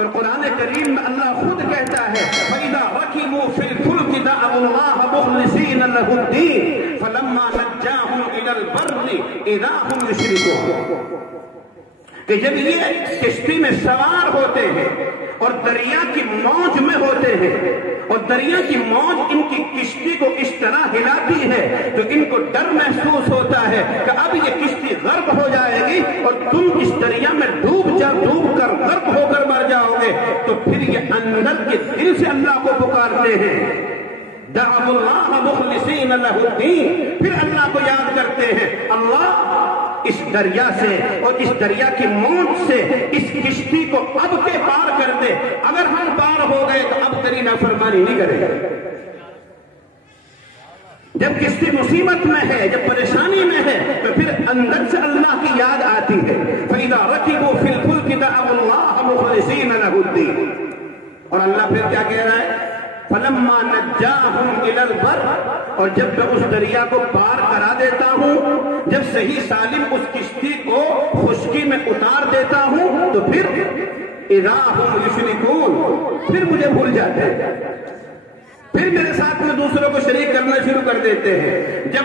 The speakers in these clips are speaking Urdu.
اور قرآن کریم میں اللہ خود کہتا ہے فَإِذَا رَكِبُوا فِي الْفُلْكِ دَعَوُا اللَّهَ مُخْلِصِينَ لَهُ الدِّينَ فَلَمَّا نَجَّاهُمْ إِلَى الْبَرِّ إِذَا هُمْ يُشْرِكُونَ کہ جب یہ کشتی میں سوار ہوتے ہیں اور دریا کی موج میں ہوتے ہیں اور دریا کی موج ان کی کشتی کو اس طرح ہلاتی ہے تو ان کو ڈر محسوس ہوتا ہے کہ اب یہ کشتی غرق ہو جائے گی اور تم اس دریا میں ڈوب کر غرق ہو کر مر جاؤ گے، تو پھر یہ اندر کے دل سے اللہ کو پکارتے ہیں، دعوا اللہ مخلصین لہ الدین، پھر اللہ کو یاد کرتے ہیں، اللہ اس دریا سے اور اس دریا کی موج سے اس کشتی کو اب کے پار کر دے، اگر ہم پار ہو گئے تو اب تیری نافرمانی نہیں کرے گا۔ جب کشتی مصیبت میں ہے، جب پریشانی میں ہے، تو پھر اندر سے اللہ کی یاد آتی ہے، فَإِذَا رَكِبُوا فِي الْفُلْكِ دَعَوُا اللَّهَ مُخْلِصِينَ لَهُ الدِّينَ، اور اللہ پھر کیا کہہ رہا ہے، فَلَمَّا نَجَّاهُمْ إِلَى الْبَرِّ، اور جب میں اس دریا کو پار کرا دیتا ہوں، جب صحیح سالم اس کشتی کو خشکی میں اتار دیتا ہوں، تو پھر اذا ہم یشرکون، پھر مجھے بھول جاتے ہیں، پھر میرے ساتھ میں دوسروں کو شریک کرنا شروع کر دیتے ہیں۔ جب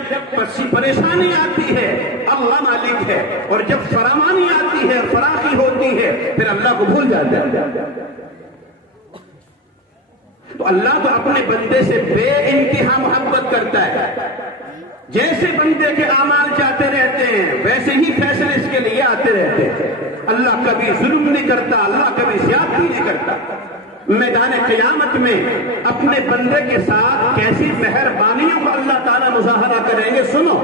پریشانی آتی ہے اللہ مالک ہے، اور جب فراوانی آتی ہے، فراخی ہوتی ہے، پھر اللہ کو بھول جاتے ہیں۔ تو اللہ تو اپنے بندے سے بے انتہا محبت کرتا ہے، جیسے بندے کے اعمال چاہتے رہتے ہیں ویسے ہی فیصلے اس کے لیے آتے رہتے ہیں۔ اللہ کبھی ظلم نہیں کرتا، اللہ کبھی زیادتی نہیں کرتا۔ میدان قیامت میں اپنے بندے کے ساتھ کیسی مہربانیوں کا اللہ تعالیٰ مظاہرہ کریں گے، سنو،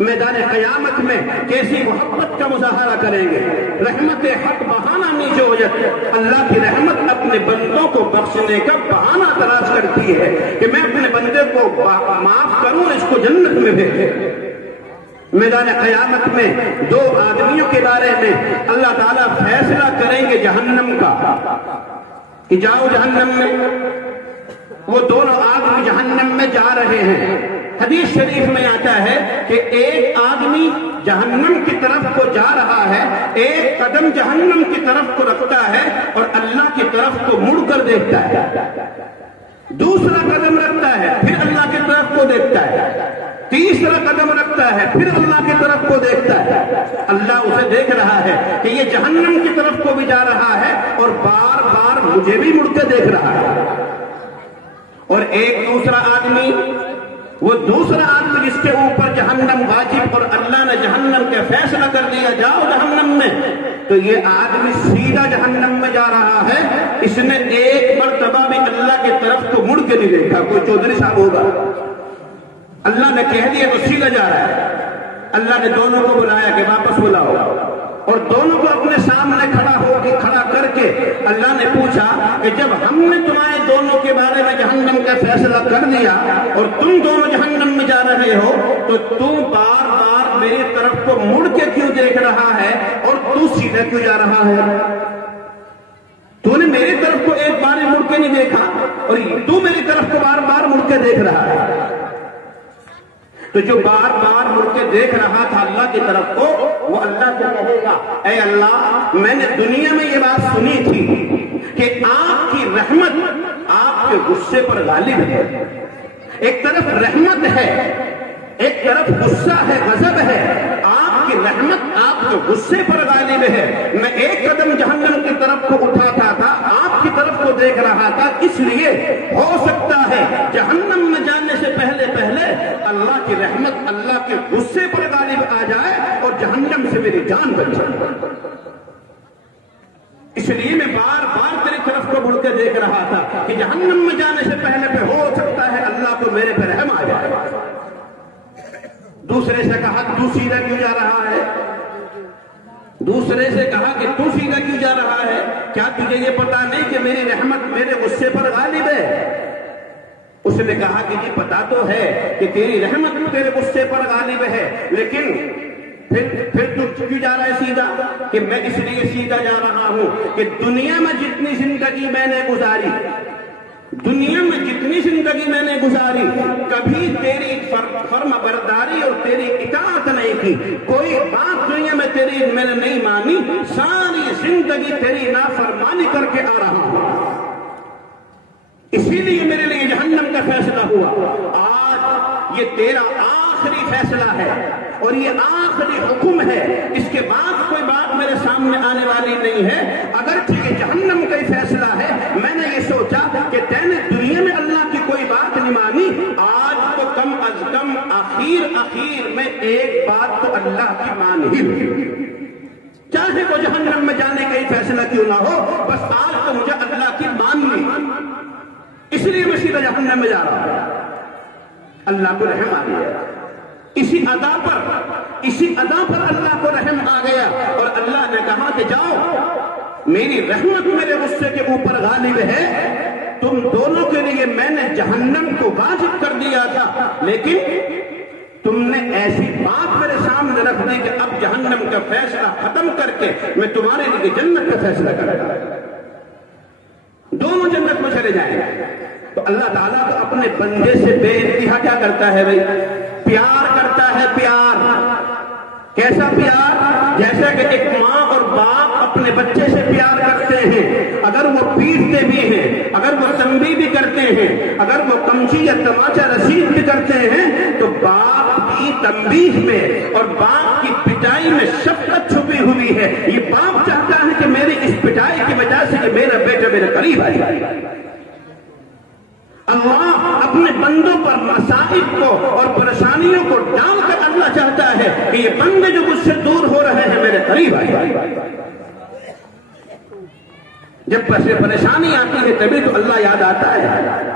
میدان قیامت میں کیسی محبت کا مظاہرہ کریں گے۔ رحمت حق بہانہ نیچوجت، اللہ کی رحمت اپنے بندوں کو بخشنے کا بہانہ تلاش کرتی ہے کہ میں اپنے بندے کو معاف کروں، اس کو جنت میں بھیجے۔ میدان قیامت میں دو آدمیوں کے بارے میں اللہ تعالیٰ فیصلہ کریں گے جہنم کا کہ جاؤ جہنم میں، وہ دونوں آدمی جہنم میں جا رہے ہیں۔ حدیث شریف میں آتا ہے کہ ایک آدمی جہنم کی طرف کو جا رہا ہے، ایک قدم جہنم کی طرف کو رکھتا ہے اور اللہ کی طرف کو مڑ کر دیکھتا ہے، دوسرا قدم رکھتا ہے پھر اللہ کی طرف کو دیکھتا ہے، تیسرا قدم رکھتا ہے پھر اللہ کی طرف کو دیکھتا ہے۔ اللہ اسے دیکھ رہا ہے کہ یہ جہنم کی طرف کو بھی جا رہا ہے اور بار بار مجھے بھی مڑ کے دیکھ رہا ہے۔ اور ایک دوسرا آدمی، وہ دوسرا آدمی جس کے اوپر جہنم واجب اور اللہ نے جہنم کا فیصلہ کر دیا جاؤ جہنم میں، تو یہ آدمی سیدھا جہنم میں جا رہا ہے، اس نے ایک مرتبہ بھی اللہ کی طرف کو مڑ کے نہیں دیکھا۔ کوئی چودھری صاحب ہوگا، اللہ نے کہہ دیا تو سیدھا جا رہا ہے۔ اللہ نے دونوں کو بلایا کہ واپس بلاؤ، اور دونوں کو اپنے سامنے کھڑا کر کے اللہ نے پوچھا کہ جب ہم نے تمہارے دونوں کے بارے میں جہنم کا فیصلہ کر دیا اور تم دونوں جہنم میں جا رہے ہو، تو تم بار بار میری طرف کو مڑ کے کیوں دیکھ رہا ہے اور تو سیدھا کیوں جا رہا ہے؟ تو نے میری طرف کو ایک بار مڑ کے نہیں دیکھا اور تو میری طرف کو بار بار مڑ کے دیکھ رہا ہے۔ تو جو بار بار مڑ کے دیکھ رہا تھا اللہ کی طرف کو، وہ اللہ سے کہے گا، اے اللہ، میں نے دنیا میں یہ بات سنی تھی کہ آپ کی رحمت آپ کے غصے پر غالب ہے۔ ایک طرف رحمت ہے، ایک طرف غصہ ہے، غضب ہے، آپ کی رحمت آپ کے غصے پر غالب ہے۔ میں ایک قدم جہنم کی طرف کو اٹھاتا تھا، آپ کی طرف کو دیکھ رہا تھا، اس لیے ہو سکتا ہے جہنم میں جانے سے پہلے اللہ کی رحمت اللہ کے غصے پر غالب آ جائے اور جہنم سے میری جان بچ جائے۔ اس لیے میں بار بار تیری طرف کو مڑ کے دیکھ رہا تھا کہ جہنم میں جانے سے پہلے پہ ہو سکتا ہے اللہ کو میرے پہ رحم آ جائے۔ دوسرے سے کہا تو سیدھا کیوں جا رہا ہے؟ دوسرے سے کہا کہ تو سیدھا کیوں جا رہا ہے؟ کیا تجھے یہ پتا نہیں کہ میری رحمت میرے غصے پر غالب ہے؟ اس نے کہا کہ جی پتا تو ہے کہ تیری رحمت تیرے غصے پر غالب ہے، لیکن پھر تو کیوں جا رہا ہے سیدھا؟ کہ میں اس لیے سیدھا جا رہا ہوں کہ دنیا میں جتنی زندگی میں نے گزاری دنیا میں جتنی زندگی میں نے گزاری کبھی تیری فرما برداری اور تیری اطاعت نہیں کی، کوئی بات دنیا میں تیری میں نے نہیں مانی، ساری زندگی تیری نافرمانی کر کے آ رہا ہوں، اسی لیے میرے لیے جہنم کا فیصلہ ہوا۔ آج یہ تیرا آخری فیصلہ ہے اور یہ آخری حکم ہے، اس کے بعد کوئی بات میرے سامنے آنے والی نہیں ہے۔ اگرچہ یہ جہنم کا ہی فیصلہ ہے، میں نے یہ سوچا کہ تینے دنیا میں اللہ کی کوئی بات نہیں مانی، آج تو کم از کم آخر میں ایک بات تو اللہ کی مان ہی ہوئی، چاہے وہ جہنم میں جانے کا ہی فیصلہ کیوں نہ ہو، بس آج تو مجھے اللہ کی ماننی، اس لیے میں سیدھا جہنم میں جا رہا ہوں۔ اللہ کو رحم آ گیا، اسی ادا پر اللہ کو رحم آ گیا اور اللہ نے کہا کہ جاؤ، میری رحمت میرے غصے کے اوپر غالب ہے، تم دونوں کے لیے میں نے جہنم کو واجب کر دیا تھا، لیکن تم نے ایسی بات میرے سامنے رکھ دی کہ اب جہنم کا فیصلہ ختم کر کے میں تمہارے لیے جنت کا فیصلہ کروں گا، دونوں جنت میں چلے جائیں گے۔ تو اللہ تعالیٰ تو اپنے بندے سے بے انتہا کیا کرتا ہے بھائی؟ پیار کرتا ہے، پیار۔ کیسا پیار؟ جیسا کہ ایک ماں اور باپ اپنے بچے سے پیار کرتے ہیں، اگر وہ پیٹتے بھی ہیں، اگر وہ تنبیہ بھی کرتے ہیں، اگر وہ کمچی یا تماچا رسید بھی کرتے ہیں، تو باپ کی تنبیہ میں اور باپ کی پٹائی میں شفقت چھپی ہوئی ہے۔ یہ باپ چاہتا ہے کہ میری اس پٹائی کی وجہ سے کہ میرا بیٹا میرے قریب آ جائے۔ اللہ اپنے بندوں پر مصائب کو اور پریشانیوں کو ڈال کر اللہ چاہتا ہے کہ یہ بندے جو مجھ سے دور ہو رہے ہیں میرے قریب آئے۔ جب پریشانی آتی ہے تبھی تو اللہ یاد آتا ہے۔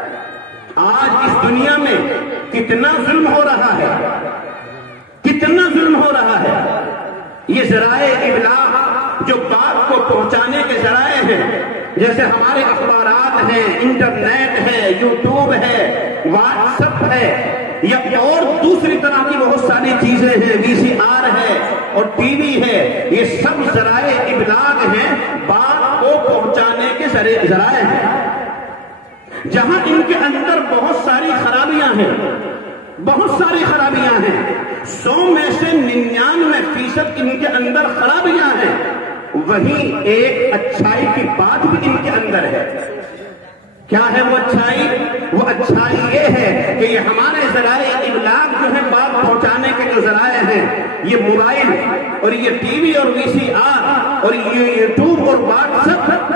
آج اس دنیا میں کتنا ظلم ہو رہا ہے، کتنا ظلم ہو رہا ہے۔ یہ ذرائع ابلاغ جو بات کو پہنچانے کے ذرائع ہیں، جیسے ہمارے اخبارات ہیں، انٹرنیٹ ہے، یوٹیوب ہے، واٹس ایپ ہے، یا اور دوسری طرح کی بہت ساری چیزیں ہیں، وی سی آر ہے اور ٹی وی ہے، یہ سب ذرائع ابلاغ ہیں، بات کو پہنچانے کے ذرائع ہیں، جہاں ان کے اندر بہت ساری خرابیاں ہیں، بہت ساری خرابیاں ہیں، 100 میں سے 99% ان کے اندر خرابیاں ہیں، وہیں ایک اچھائی کی بات بھی ان کے اندر ہے۔ کیا ہے وہ اچھائی؟ وہ اچھائی یہ ہے کہ یہ ہمارے ذرائع ابلاغ جو ہے بات پہنچانے کے جو ذرائع ہیں، یہ موبائل اور یہ ٹی وی اور وی سی آر اور یہ یوٹیوب اور واٹس ایپ،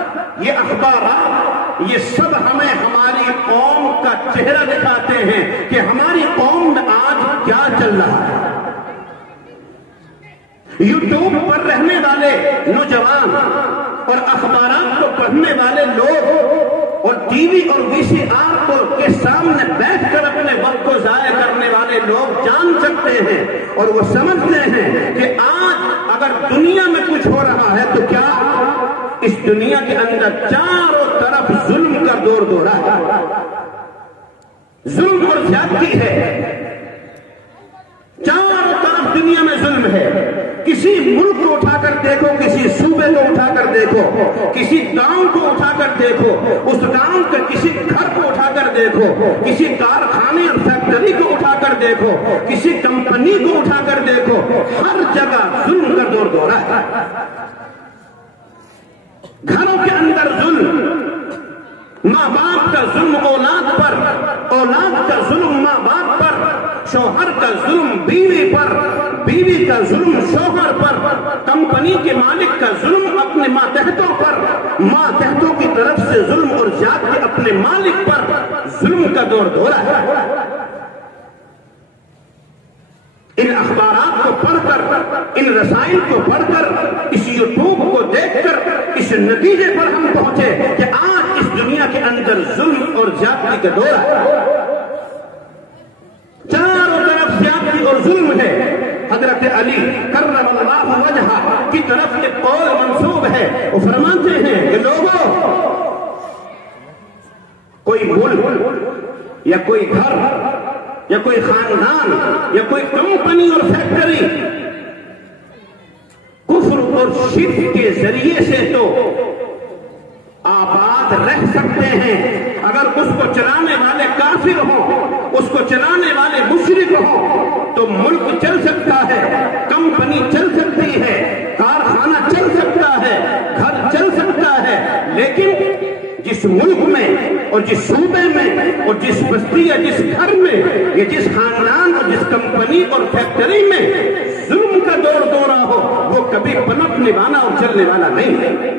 یہ اخبارات، یہ سب ہمیں ہماری قوم کا چہرہ دکھاتے ہیں کہ ہماری قوم میں آج کیا چل رہا ہے۔ یوٹیوب پر رہنے والے نوجوان اور اخبارات کو پڑھنے والے لوگ اور ٹی وی اور وی سی آر کو کے سامنے بیٹھ کر اپنے وقت کو ضائع کرنے والے لوگ جان سکتے ہیں اور وہ سمجھتے ہیں کہ آج اگر دنیا میں کچھ ہو رہا ہے تو کیا اس دنیا کے اندر چاروں طرف ظلم کا دور دورہ ہے، ظلم اور زیادتی ہے، چاروں طرف دنیا میں ظلم ہے۔ کسی ملک کو اٹھا کر دیکھو، کسی صوبے کو اٹھا کر دیکھو، کسی گاؤں کو اٹھا کر دیکھو، اس گاؤں کے کسی گھر کو اٹھا کر دیکھو، کسی کارخانے اور فیکٹری کو اٹھا کر دیکھو، کسی کمپنی کو اٹھا کر دیکھو، ہر جگہ ظلم کا دور دورہ ہے۔ گھروں کے اندر ظلم، ماں باپ کا ظلم اولاد پر، اولاد کا ظلم ماں باپ پر، شوہر کا ظلم بیوی پر، بیوی کا ظلم شوہر پر، کمپنی کے مالک کا ظلم اپنے ماتحتوں پر، ماتحتوں کی طرف سے ظلم اور زیادتی اپنے مالک پر، ظلم کا دور دورہ ہے۔ ان اخبارات کو پڑھ کر، ان رسائل کو پڑھ کر، اس یوٹیوب کو دیکھ کر اس نتیجے پر ہم پہنچے کہ آج اس دنیا کے اندر ظلم اور زیادتی کا دور ہے، چاروں طرف زیادتی اور ظلم ہے۔ حضرت علی کرم اللہ وجہہ کی طرف ایک قول منسوب ہے، وہ فرماتے ہیں کہ لوگوں، کوئی ملک یا کوئی گھر یا کوئی خاندان یا کوئی کمپنی اور فیکٹری کفر اور شرک کے ذریعے سے تو آباد رہ سکتے ہیں، اگر اس کو چلانے والے کافر ہوں، اس کو چلانے والے مشرک ہوں، تو ملک چل سکتا ہے، کمپنی چل سکتی ہے، کارخانہ چل سکتا ہے، گھر چل سکتا ہے، لیکن جس ملک میں اور جس صوبے میں اور جس بستی یا جس گھر میں یا جس خاندان اور جس کمپنی اور فیکٹری میں ظلم کا دور دورہ ہو، وہ کبھی پنپنے والا اور چلنے والا نہیں ہے۔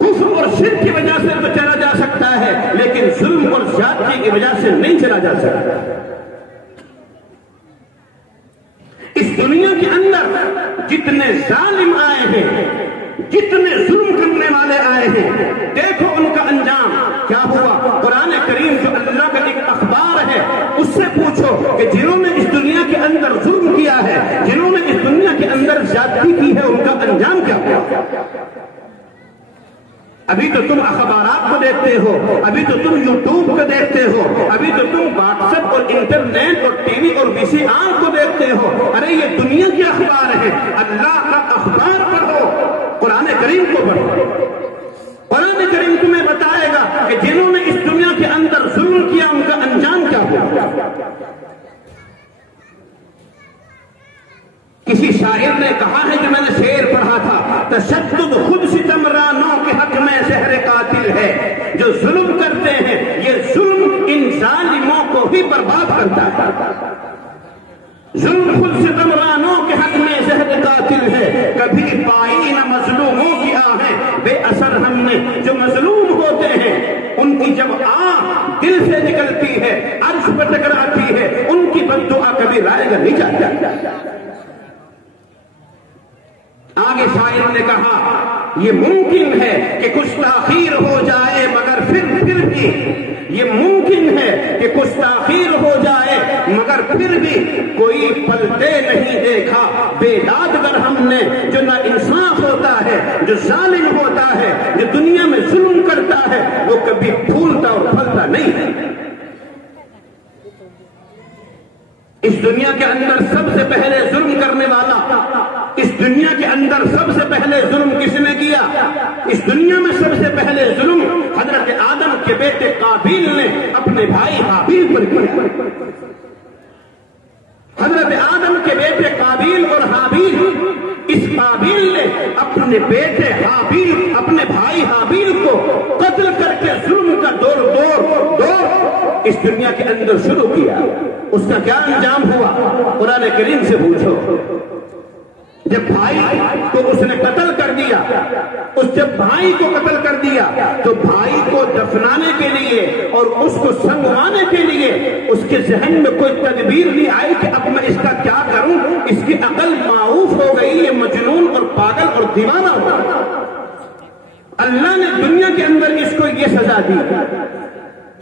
کفر اور شرک کی وجہ سے تو چلا جا سکتا ہے، لیکن ظلم اور زیادتی کی وجہ سے نہیں چلا جا سکتا۔ اس دنیا کے اندر جتنے ظالم آئے ہیں، جتنے ظلم کرنے والے آئے ہیں، دیکھو ان کا انجام کیا ہوا۔ قرآن کریم جو اللہ کا ایک اخبار ہے، اس سے پوچھو کہ جنہوں نے اس دنیا کے اندر ظلم کیا ہے، جنہوں نے اس دنیا کے اندر زیادتی کی ہے، ان کا انجام کیا ہوا۔ ابھی تو تم اخبارات کو دیکھتے ہو، ابھی تو تم یوٹیوب کو دیکھتے ہو، ابھی تو تم واٹس ایپ اور انٹرنیٹ اور ٹی وی اور VCR کو دیکھتے ہو۔ ارے یہ دنیا کی اخبار ہے، اللہ کا اخبار پڑھو، قرآن کریم کو پڑھو۔ قرآن کریم تمہیں بتائے گا کہ جنہوں نے اس دنیا کے اندر ظلم کیا ان کا انجام کیا ہوا۔ کسی شاعر نے کہا ہے کہ میں نے شعر پڑھا تھا، تشدد خود ستمرانوں کے حق میں زہر قاتل ہے۔ جو ظلم کرتے ہیں یہ ظلم ان ظالموں کو بھی برباد کرتا ہے۔ ظلم خود ستمرانوں کے حق میں زہر قاتل ہے، کبھی پائی نہ مظلوموں کی آہیں بے اثر ہم نے۔ جو مظلوم ہوتے ہیں ان کی جب آہ دل سے نکلتی ہے، عرش پر ٹکراتی ہے، ان کی بد دعا کبھی رائے گا نہیں جاتا۔ آگے شاعر نے کہا یہ ممکن ہے کہ کچھ تاخیر ہو جائے مگر پھر بھی، یہ ممکن ہے کہ کچھ تاخیر ہو جائے مگر پھر بھی کوئی پلتے نہیں دیکھا بے داد گر ہم نے۔ جو نا انصاف ہوتا ہے، جو ظالم ہوتا ہے، جو دنیا میں ظلم کرتا ہے، وہ کبھی پھولتا اور پھلتا نہیں ہے۔ اس دنیا کے اندر سب سے پہلے ظلم کرنے والا، اس دنیا کے اندر سب سے پہلے ظلم کس نے کیا؟ اس دنیا میں سب سے پہلے ظلم حضرت آدم کے بیٹے قابیل نے اپنے بھائی حابیل پر کیا۔ حضرت آدم کے بیٹے قابیل اور حابیل، اس قابیل نے اپنے بیٹے حابیل، اپنے بھائی حابیل کو قتل کر کے ظلم کا دور اس دنیا کے اندر شروع کیا۔ اس کا کیا انجام ہوا؟ قرآن کریم سے پوچھو۔ جب بھائی کو اس نے قتل کر دیا، جب بھائی کو قتل کر دیا تو بھائی کو دفنانے کے لیے اور اس کو سنگوانے کے لیے اس کے ذہن میں کوئی تدبیر نہیں آئی کہ اب میں اس کا کیا کروں، اس کی عقل معوف ہو گئی، یہ مجنون اور پاگل اور دیوانہ ہو گیا۔ اللہ نے دنیا کے اندر اس کو یہ سزا دی،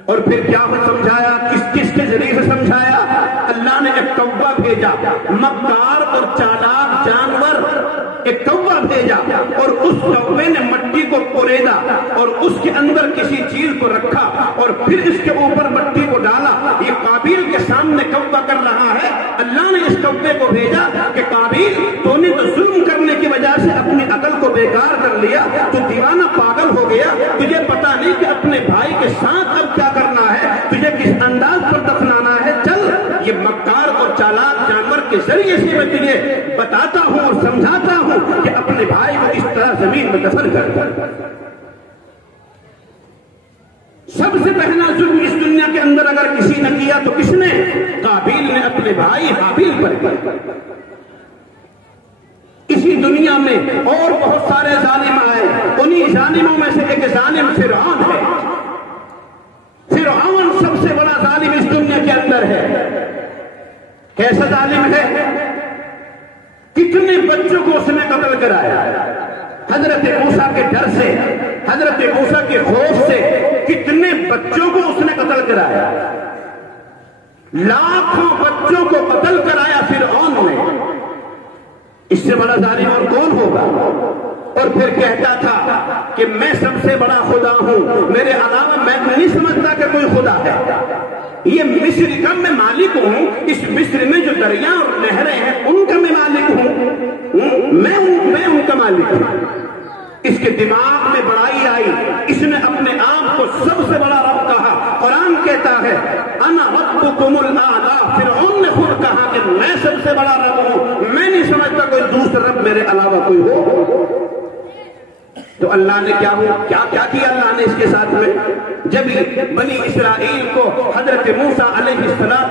اور پھر کیا سمجھایا، کس کے ذریعے سے سمجھایا؟ اللہ نے ایک کوّا بھیجا، مکار اور چالاک جانور، ایک کوّا بھیجا، اور اس کوّے نے مٹی کو کوریدا اور اس کے اندر کسی چیز کو رکھا اور پھر اس کے اوپر مٹی کو ڈالا۔ یہ قابیل کے سامنے کوّا کر رہا ہے، اللہ نے اس کوّے کو بھیجا کہ قابیل تو نے تو ظلم کرنے کی وجہ سے اپنی عقل کو بیکار کر لیا، تو دیوانہ پاگل ہو گیا، تجھے پتا نہیں کہ اپنے بھائی کے ساتھ اب کیا کرنا ہے، تجھے کس انداز پر دفنانا ہے، چل یہ مکار اور چالاک جانور کے ذریعے سے میں تجھے بتاتا ہوں اور سمجھاتا ہوں کہ اپنے بھائی کو اس طرح زمین میں دفن کر۔ سب سے پہلا ظلم اس دنیا کے اندر اگر کسی نے کیا تو کس نے؟ قابیل نے اپنے بھائی حابیل پر کیا۔ اسی دنیا میں اور بہت سارے ظالم آئے، انہی ظالموں میں سے ایک ظالم فرعون ہے۔ فرعون سب سے بڑا ظالم اس دنیا کے اندر ہے۔ کیسا ظالم ہے؟ کتنے بچوں کو اس نے قتل کرایا، حضرت موسیٰ کے ڈر سے، حضرت موسیٰ کے خوف سے کتنے بچوں کو اس نے قتل کرایا، لاکھوں بچوں کو قتل کرایا فرعون نے۔ اس سے بڑا ظالم اور کون ہوگا؟ اور پھر کہتا تھا کہ میں سب سے بڑا خدا ہوں، میرے علاوہ میں نہیں سمجھتا کہ کوئی خدا ہے، یہ مصر کا میں مالک ہوں، اس مصر میں جو دریا اور نہریں ہیں ان کا میں مالک ہوں، میں ان کا مالک ہوں۔ اس کے دماغ میں بڑائی آئی، اس نے اپنے آپ کو سب سے بڑا رب کہا۔ قرآن کہتا ہے انا ربکم الاعلی، فرعون نے خود کہا کہ میں سب سے بڑا رب ہوں، میں نہیں سمجھتا کوئی دوسرا رب میرے علاوہ کوئی ہو۔ تو اللہ نے کیا کیا اللہ نے اس کے ساتھ میں؟ جب بنی اسرائیل کو حضرت موسیٰ علیہ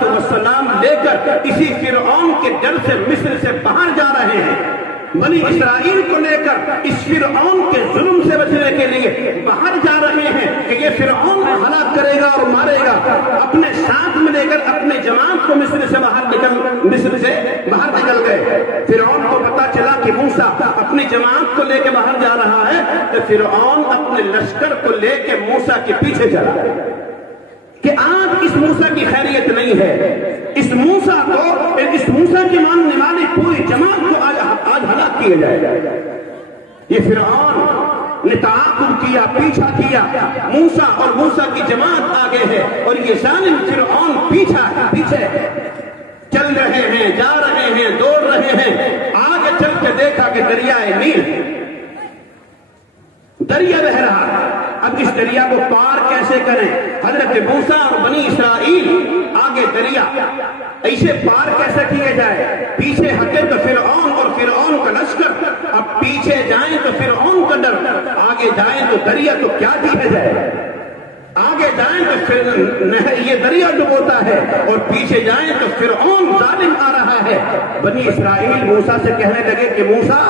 السلام لے کر اسی فرعون کے ڈر سے مصر سے باہر جا رہے ہیں، بنی اسرائیل کو لے کر اس فرعون کے ظلم سے بچنے کے لیے باہر جا رہے ہیں کہ یہ فرعون ہلاک کرے گا اور مارے گا، اپنے ساتھ میں لے کر اپنے جماعت کو مصر سے باہر نکل گئے۔ فرعون کو پتا چلا کہ موسیٰ اپنی جماعت کو لے کے باہر جا رہا ہے، تو فرعون اپنے لشکر کو لے کے موسیٰ کے پیچھے چلا کہ آج اس موسیٰ کی خیریت نہیں ہے، اس موسیٰ کی ماننے والی پوری جماعت کو آج ہلاک کیا جائے گا۔ یہ فرعون نے تعاقب کیا، پیچھا کیا، موسیٰ اور موسیٰ کی جماعت آگے ہے اور یہ ظالم فرعون پیچھے چل رہے ہیں، جا رہے ہیں، دوڑ رہے ہیں۔ آگے چل کے دیکھا کہ دریائے نیل دریا بہ رہا ہے، اب اس دریا کو پار کیسے کریں؟ حضرت موسیٰ اور بنی اسرائیل آگے دریا ایسے پار کیسے کیے جائے؟ پیچھے ہٹے تو فرعون اور فرعون کا لشکر، اب پیچھے جائیں تو فرعون کا ڈر، آگے جائیں تو دریا تو کیا دیا جائے؟ آگے جائیں تو پھر یہ دریا ڈبوتا ہے اور پیچھے جائیں تو فرعون ظالم آ رہا ہے۔ بنی اسرائیل موسیٰ سے کہنے لگے کہ موسیٰ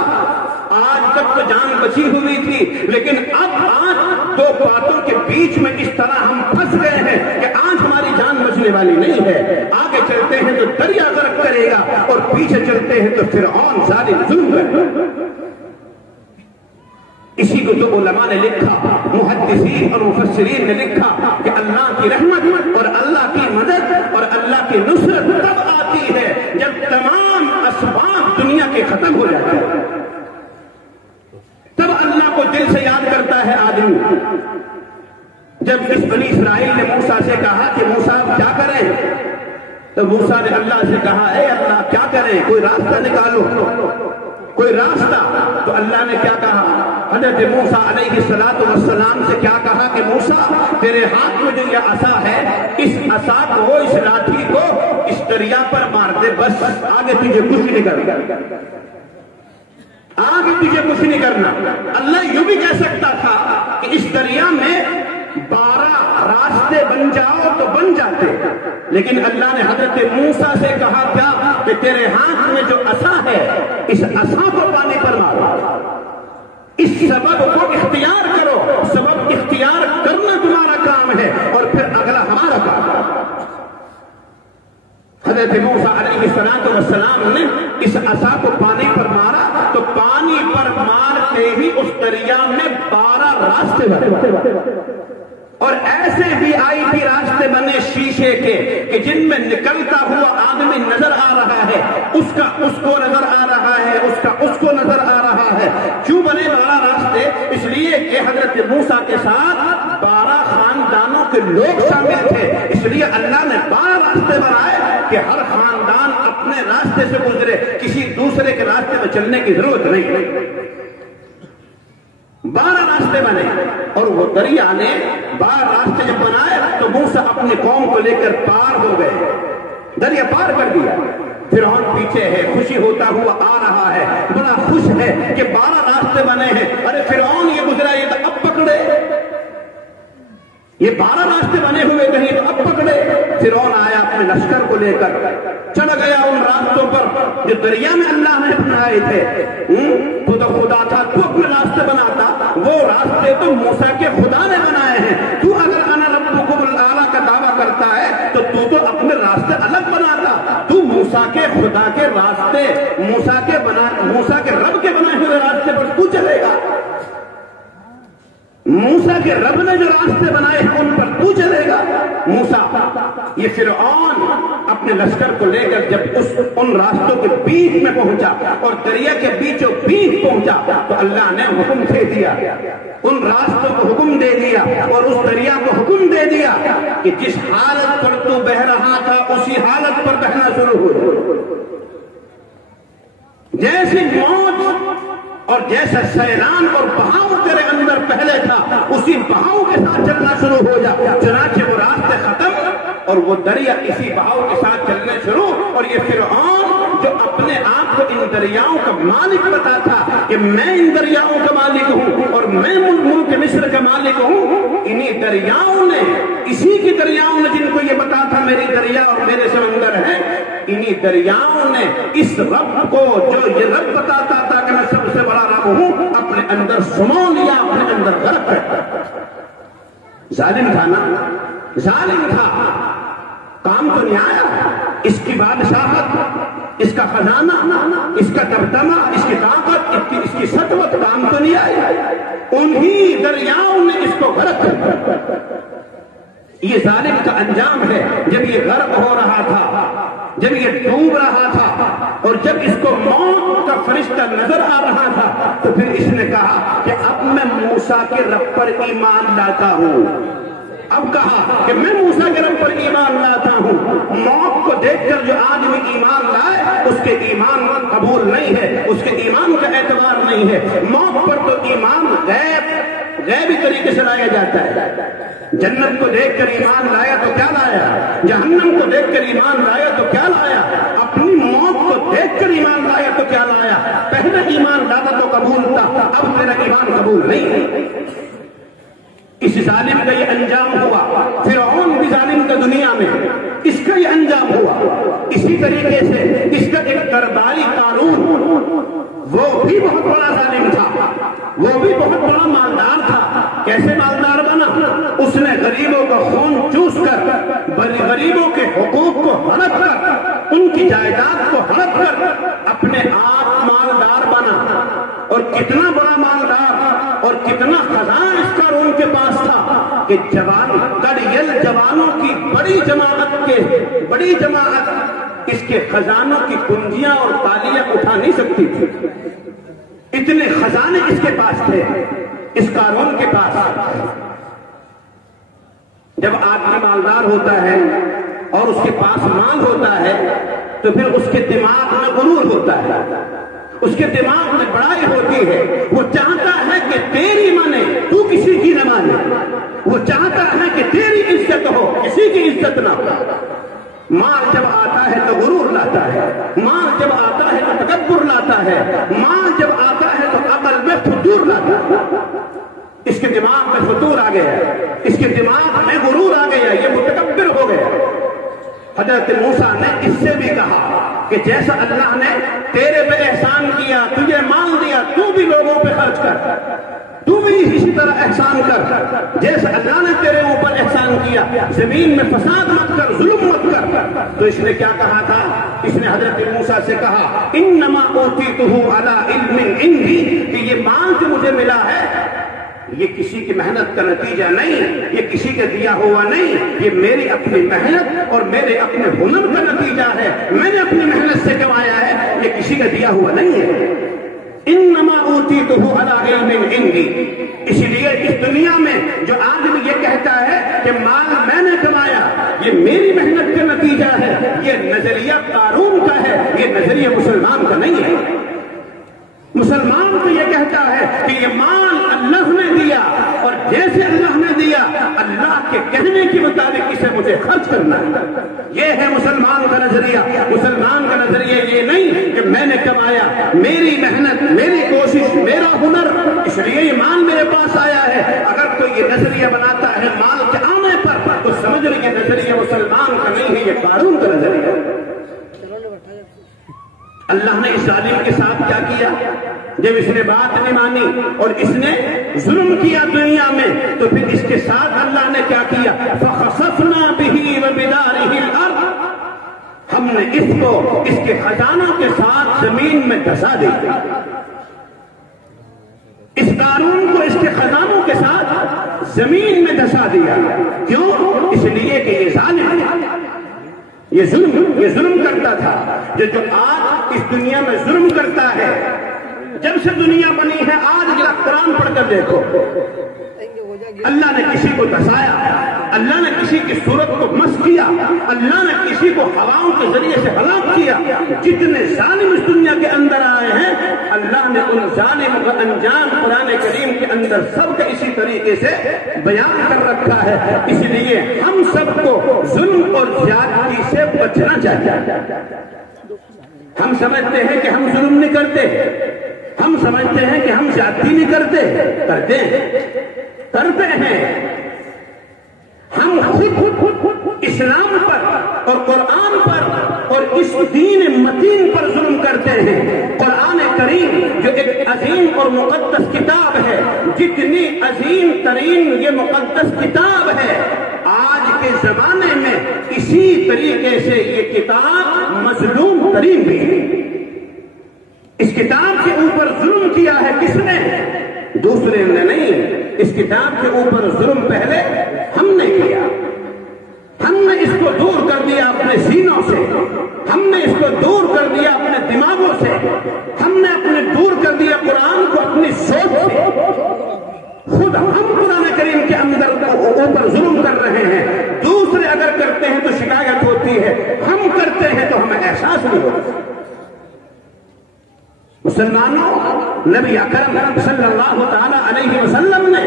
آج تک تو جان بچی ہوئی تھی، لیکن آج دو باتوں کے بیچ میں اس طرح ہم پھنس گئے ہیں کہ آج ہماری جان بچنے والی نہیں ہے۔ آگے چلتے ہیں تو دریا غرق کرے گا اور پیچھے چلتے ہیں تو فرعون ظالم ظلم کرے گا۔ اسی کو تو علماء نے لکھا، محدثین اور مفسرین نے لکھا کہ اللہ کی رحمت اور اللہ کی مدد اور اللہ کی نصرت تب آتی ہے جب تمام اسباب دنیا کے ختم ہو جاتے ہیں، تب اللہ کو دل سے یاد کرتا ہے آدمی۔ جب اس بنی اسرائیل نے موسیٰ سے کہا کہ موسیٰ کیا کریں، تو موسیٰ نے اللہ سے کہا اے اللہ کیا کریں، کوئی راستہ نکالو، کوئی راستہ۔ تو اللہ نے کیا کہا؟ حضرت موسیٰ علیہ السلام سے کیا کہا کہ موسیٰ تیرے ہاتھ میں جو یہ عصا ہے، اس عصا کو، اس لاٹھی کو اس دریا پر مار دے، بس آگے تجھے کچھ نہیں کرنا، آگے تجھے کچھ نہیں کرنا۔ اللہ یوں بھی کہہ سکتا تھا کہ اس دریا میں 12 راستے بن جاؤ تو بن جاتے، لیکن اللہ نے حضرت موسیٰ سے کہا کیا کہ تیرے ہاتھ میں جو عصا ہے، اس عصا کو پانی پر مارو، اس سبب کو اختیار کرو، سبب اختیار کرنا تمہارا کام ہے اور پھر اگلا ہمارا کام ہے۔ حضرت موسیٰ علیہ السلام نے اس عصا کو پانی پر مارا تو پانی پر مارتے ہی اس دریا میں 12 راستے بنے، اور ایسے بھی آئی بھی راستے بنے شیشے کے کہ جن میں نکلتا ہوا آدمی نظر آ رہا ہے، اس کا اس کو نظر آ رہا ہے، اس کا اس کو نظر آ رہا ہے۔ کیوں بنے 12 راستے؟ اس لیے کہ حضرت موسیٰ کے ساتھ 12 خاندانوں کے لوگ شامل تھے، اس لیے اللہ نے 12 راستے بنائے کہ ہر خاندان اپنے راستے سے گزرے، کسی دوسرے کے راستے میں چلنے کی ضرورت نہیں۔ 12 راستے بنے اور وہ دریا نے 12 راستے جب بنائے تو موسیٰ اپنی قوم کو لے کر پار ہو گئے، دریا پار کر دیا۔ فرعون پیچھے ہے، خوشی ہوتا ہوا آ رہا ہے، بڑا خوش ہے کہ 12 راستے بنے ہیں۔ ارے فرعون یہ گزرا، یہ تو اب پکڑے، یہ 12 راستے بنے ہوئے کہیں تو اب پکڑے۔ فرعون آیا اپنے لشکر کو لے کر، چڑھ گیا ان راستوں پر جو دریا میں اللہ نے بنائے تھے۔ تو خدا تھا، تو اپنے راستے بناتا، وہ راستے تو موسیٰ کے خدا نے بنائے ہیں۔ تو اگر انا ربکم الاعلی کا دعویٰ کرتا ہے تو اپنے راستے الگ بناتا، تو موسیٰ کے خدا کے راستے، موسیٰ کے رب کے بنائے ہوئے راستے پر تو چلے گا، موسیٰ کے رب نے جو راستے بنائے ہیں ان پر تو چلے گا۔ موسیٰ یہ فرعون اپنے لشکر کو لے کر جب ان راستوں کے بیچ میں پہنچا اور دریا کے بیچوں بیچ پہنچا تو اللہ نے حکم دے دیا، ان راستوں کو حکم دے دیا اور اس دریا کو حکم دے دیا کہ جس حالت پر تو بہ رہا تھا اسی حالت پر بہنا شروع ہو۔ جیسی موج اور جیسا سیلان اور بہاؤ تیرے اندر پہلے تھا اسی بہاؤ کے ساتھ چلنا شروع ہو جا. چنانچہ وہ راستے ختم اور وہ دریا اسی بہاؤ کے ساتھ چلنے شروع. اور یہ فرعون جو اپنے آپ کو ان دریاؤں کا مالک بتا تھا کہ میں ان دریاؤں کا مالک ہوں اور میں ملک مصر کا مالک ہوں, انہی دریاؤں نے, اسی کی دریاؤں نے جن کو یہ بتا تھا میری دریا اور میرے سمندر ہے, انہی دریاؤں نے اس رب کو جو یہ رب بتاتا تھا کہ میں سب سے بڑا رب ہوں اپنے اندر سمو لیا, اپنے اندر غرق کر. ظالم تھا نا, ظالم تھا, کام تو نہیں آیا. اس کی بادشاہت, اس کا خزانہ, اس کا دبدبہ, اس کی طاقت, اس کی سطوت کام تو نہیں آئی. انہی دریاؤں نے اس کو غرق کر. یہ ظالم کا انجام ہے. جب یہ غرق ہو رہا تھا, جب یہ ڈوب رہا تھا اور جب اس کو موت کا فرشتہ نظر آ رہا تھا تو پھر اس نے کہا کہ اب میں موسیٰ کے رب پر ایمان لاتا ہوں. اب کہا کہ میں موسیٰ کے رب پر ایمان لاتا ہوں. موت کو دیکھ کر جو آدمی ایمان لائے اس کے ایمان قبول نہیں ہے, اس کے ایمان کا اعتبار نہیں ہے. موت پر تو ایمان غیبی طریقے سے لایا جاتا ہے. جنت کو دیکھ کر ایمان لایا تو کیا لایا, جہنم کو دیکھ کر ایمان لایا تو کیا لایا, اپنی موت کو دیکھ کر ایمان لایا تو کیا لایا. پہلے ایمان لاتا تو قبول تھا, اب میرا ایمان قبول نہیں ہے. اس ظالم کا یہ انجام ہوا. فرعون بھی ظالم کا دنیا میں, اس کا یہ انجام ہوا. اسی طریقے سے اس کا ایک درباری قارون, وہ بھی بہت بڑا ظالم تھا, وہ بھی بہت بڑا مالدار تھا. کیسے مالدار بنا؟ اس نے غریبوں کا خون چوس کر, غریبوں کے حقوق کو ہڑپ کر, ان کی جائیداد کو ہڑپ کر اپنے آپ مالدار بنا. اور کتنا بڑا مالدار اور کتنا خزانہ اس قارون کے پاس تھا کہ جوانوں کی بڑی جماعت اس کے خزانوں کی کنجیاں اور تالیاں اٹھا نہیں سکتی تھی. اتنے خزانے اس کے پاس تھے, اس قارون کے پاس. جب آدمی مالدار ہوتا ہے اور اس کے پاس مال ہوتا ہے تو پھر اس کے دماغ میں غرور ہوتا ہے, اس کے دماغ میں بڑائی ہوتی ہے. وہ چاہتا ہے کہ تیری مانے, تو کسی کی نہ مانے. وہ چاہتا ہے کہ تیری عزت ہو, کسی کی عزت نہ ہو. مال جب آتا ہے تو غرور لاتا ہے, مال جب آتا ہے تو تکبر لاتا ہے, مال جب آتا ہے تو عقل میں فتور لاتا ہے. اس کے دماغ میں فتور آ گیا, اس کے دماغ میں غرور آ گیا, یہ متکبر ہو گیا. حضرت موسیٰ نے اس سے بھی کہا کہ جیسا اللہ نے تیرے پہ احسان کیا, تجھے مال دیا, تو بھی لوگوں پہ خرچ کر, تو بھی اسی طرح احسان کر. جیسا اللہ نے تیرے اوپر احسان کیا, زمین میں فساد مت کر, ظلم مت کر. تو اس نے کیا کہا تھا؟ اس نے حضرت موسیٰ سے کہا انما اوتیتہ علی علم عندی, کہ یہ مال جو مجھے ملا ہے یہ کسی کی محنت کا نتیجہ نہیں, یہ کسی کا دیا ہوا نہیں, یہ میری اپنی محنت اور میرے اپنے ہنر کا نتیجہ ہے. میں نے اپنی محنت سے کمایا ہے, یہ کسی کا دیا ہوا نہیں ہے. انما اوتیتہ علی علم عندی. اسی لیے اس دنیا میں جو آدمی یہ کہتا ہے کہ مال میں نے کمایا, یہ میری محنت کا نتیجہ ہے, یہ نظریہ قارون کا ہے, یہ نظریہ مسلمان کا نہیں ہے. مسلمان تو یہ کہتا ہے کہ یہ مال اللہ نے دیا اور جیسے اللہ نے دیا اللہ کے کہنے کے مطابق اسے مجھے خرچ کرنا ہے. یہ ہے مسلمان کا نظریہ. مسلمان کا نظریہ یہ نہیں کہ میں نے کمایا, میری محنت, میری کوشش, میرا ہنر, اس لیے یہ مال میرے پاس آیا ہے. اگر کوئی یہ نظریہ بناتا ہے مال کے آنے پر تو سمجھ لیں یہ نظریہ مسلمان کا نہیں ہے, یہ قارون کا نظریہ ہے. اللہ نے اس ظالم کے ساتھ کیا کیا؟ جب اس نے بات نہیں مانی اور اس نے ظلم کیا دنیا میں تو پھر اس کے ساتھ اللہ نے کیا کیا؟ فَخَسَفْنَا بِهِ وَبِدَارِهِ الْأَرْضِ, ہم نے اس کو اس کے خزانوں کے ساتھ زمین میں دھسا دیا. اس قارون کو اس کے خزانوں کے ساتھ زمین میں دھسا دیا. کیوں؟ اس لیے کہ یہ ظالم ہے, یہ ظلم کرتا تھا. جو آج اس دنیا میں ظلم کرتا ہے, جب سے دنیا بنی ہے آج ذرا قرآن پڑھ کر دیکھو, اللہ نے کسی کو دھسایا, اللہ نے کسی کی صورت کو مس کیا، اللہ نے کسی کو ہواؤں کے ذریعے سے ہلاک کیا، جتنے ظالم اس دنیا کے اندر آئے ہیں اللہ نے ان ظالم کا انجام قرآن کریم کے اندر سب کا اسی طریقے سے بیان کر رکھا ہے۔ اس لیے ہم سب کو ظلم اور زیادتی سے بچنا چاہیے۔ ہم سمجھتے ہیں کہ ہم ظلم نہیں کرتے، ہم سمجھتے ہیں کہ ہم زیادتی نہیں کرتے ہیں۔ ہم خود اسلام پر اور قرآن پر اور اس دین متین پر ظلم کرتے ہیں۔ قرآن کریم جو ایک عظیم اور مقدس کتاب ہے، جتنی عظیم ترین یہ مقدس کتاب ہے، آج کے زمانے میں اسی طریقے سے یہ کتاب مظلوم ترین بھی ہے۔ اس کتاب کے اوپر ظلم کیا ہے کس نے؟ دوسرے نے نہیں، اس کتاب کے اوپر ظلم پہلے ہم نے کیا۔ ہم نے اس کو دور کر دیا اپنے سینوں سے، ہم نے اس کو دور کر دیا اپنے دماغوں سے، ہم نے اپنے دور کر دیا قرآن کو اپنی سوچ سے۔ خود ہم قرآن کریم کے اندر اوپر ظلم کر رہے ہیں، دوسرے اگر کرتے ہیں تو شکایت ہوتی ہے، ہم کرتے ہیں تو ہمیں احساس نہیں ہوتا۔ مسلمانوں، نبی اکرم صلی اللہ تعالی علیہ وسلم نے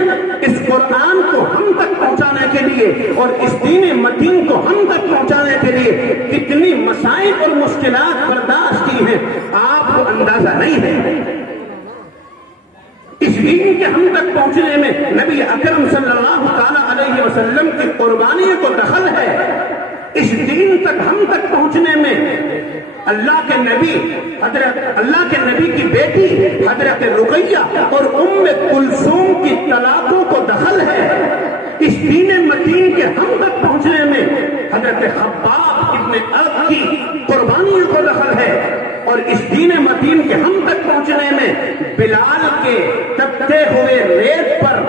اس قرآن کو ہم تک پہنچانے کے لیے اور اس دین متین کو ہم تک پہنچانے کے لیے کتنی مسائل اور مشکلات برداشت کی ہیں آپ کو اندازہ نہیں ہے۔ اس دین کے ہم تک پہنچنے میں نبی اکرم صلی اللہ تعالی علیہ وسلم کی قربانی کو دخل ہے۔ اس دین تک ہم تک پہنچنے میں اللہ کے نبی کی بیٹی حضرت رقیہ اور ام کلثوم کی طلاقوں کو دخل ہے۔ اس دین متین کے ہم تک پہنچنے میں حضرت خباب ابن ارد کی قربانیوں کو دخل ہے، اور اس دین متین کے ہم تک پہنچنے میں بلال کے تپتے ہوئے ریت پر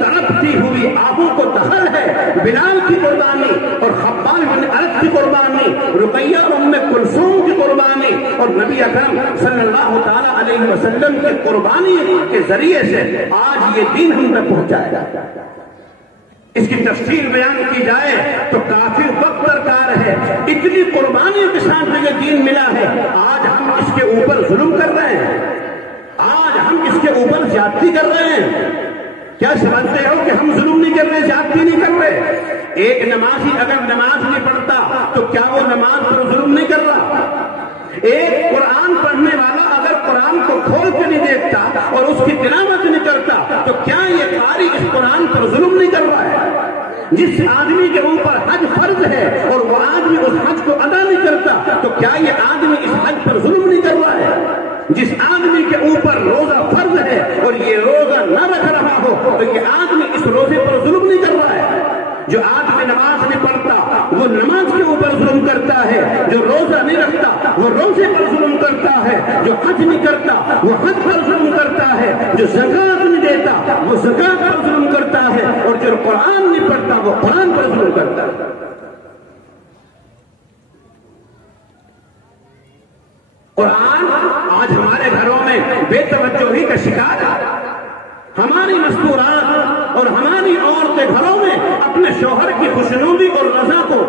تڑپتی ہوئی آہوں کو دخل ہے۔ بلال کی قربانی اور خباب ابن ارد کی قربانی، رقیہ اور ام کلثوم کی قربانی اور نبی اکرم صلی اللہ تعالی علیہ وسلم کی قربانی کے ذریعے سے آج یہ دین ہم تک پہنچا ہے۔ اس کی تفصیل بیان کی جائے تو کافی وقت درکار ہے۔ اتنی قربانیوں کے ساتھ یہ دین ملا ہے، آج ہم اس کے اوپر ظلم کر رہے ہیں، آج ہم اس کے اوپر زیادتی کر رہے ہیں۔ کیا سمجھتے ہو کہ ہم ظلم نہیں کر رہے، زیادتی نہیں کر رہے؟ ایک نمازی اگر نماز نہیں پڑھتا تو کیا وہ نماز پر ظلم نہیں کر رہا؟ ایک قرآن پڑھنے والا اگر قرآن کو کھول کے نہیں دیکھتا اور اس کی تلاوت نہیں کرتا تو کیا یہ قاری اس قرآن پر ظلم نہیں کر رہا ہے؟ جس آدمی کے اوپر حج فرض ہے اور وہ آدمی اس حج کو ادا نہیں کرتا تو کیا یہ آدمی اس حج پر ظلم نہیں کر رہا ہے؟ جس آدمی کے اوپر روزہ فرض ہے اور یہ روزہ نہ رکھ رہا ہو تو یہ آدمی اس روزے پر ظلم نہیں کر رہا ہے۔ جو آدمی نماز نہیں پڑھتا وہ نماز کے اوپر ظلم کرتا ہے، جو روزہ نہیں رکھتا وہ روزے پر ظلم کرتا ہے، جو حج نہیں کرتا وہ حج پر ظلم کرتا ہے، جو زکات نہیں دیتا وہ زکات پر ظلم کرتا ہے، اور جو قرآن نہیں پڑھتا وہ قرآن پر ظلم کرتا ہے۔ قرآن آج ہمارے گھروں میں بے توجہی کا شکار ہے۔ ہماری مستورات اور ہماری عورتیں گھروں میں اپنے شوہر کی خوشنودی اور رضا کو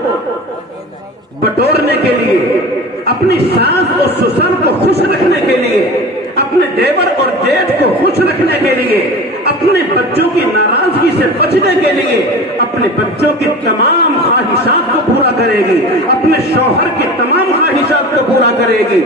بٹورنے کے لیے، اپنی ساس اور سسر کو خوش رکھنے کے لیے، اپنے دیور اور جیٹھ کو خوش رکھنے کے لیے، اپنے بچوں کی ناراضگی سے بچنے کے لیے اپنے بچوں کی تمام خواہشات کو پورا کرے گی، اپنے شوہر کی تمام خواہشات کو پورا کرے گی،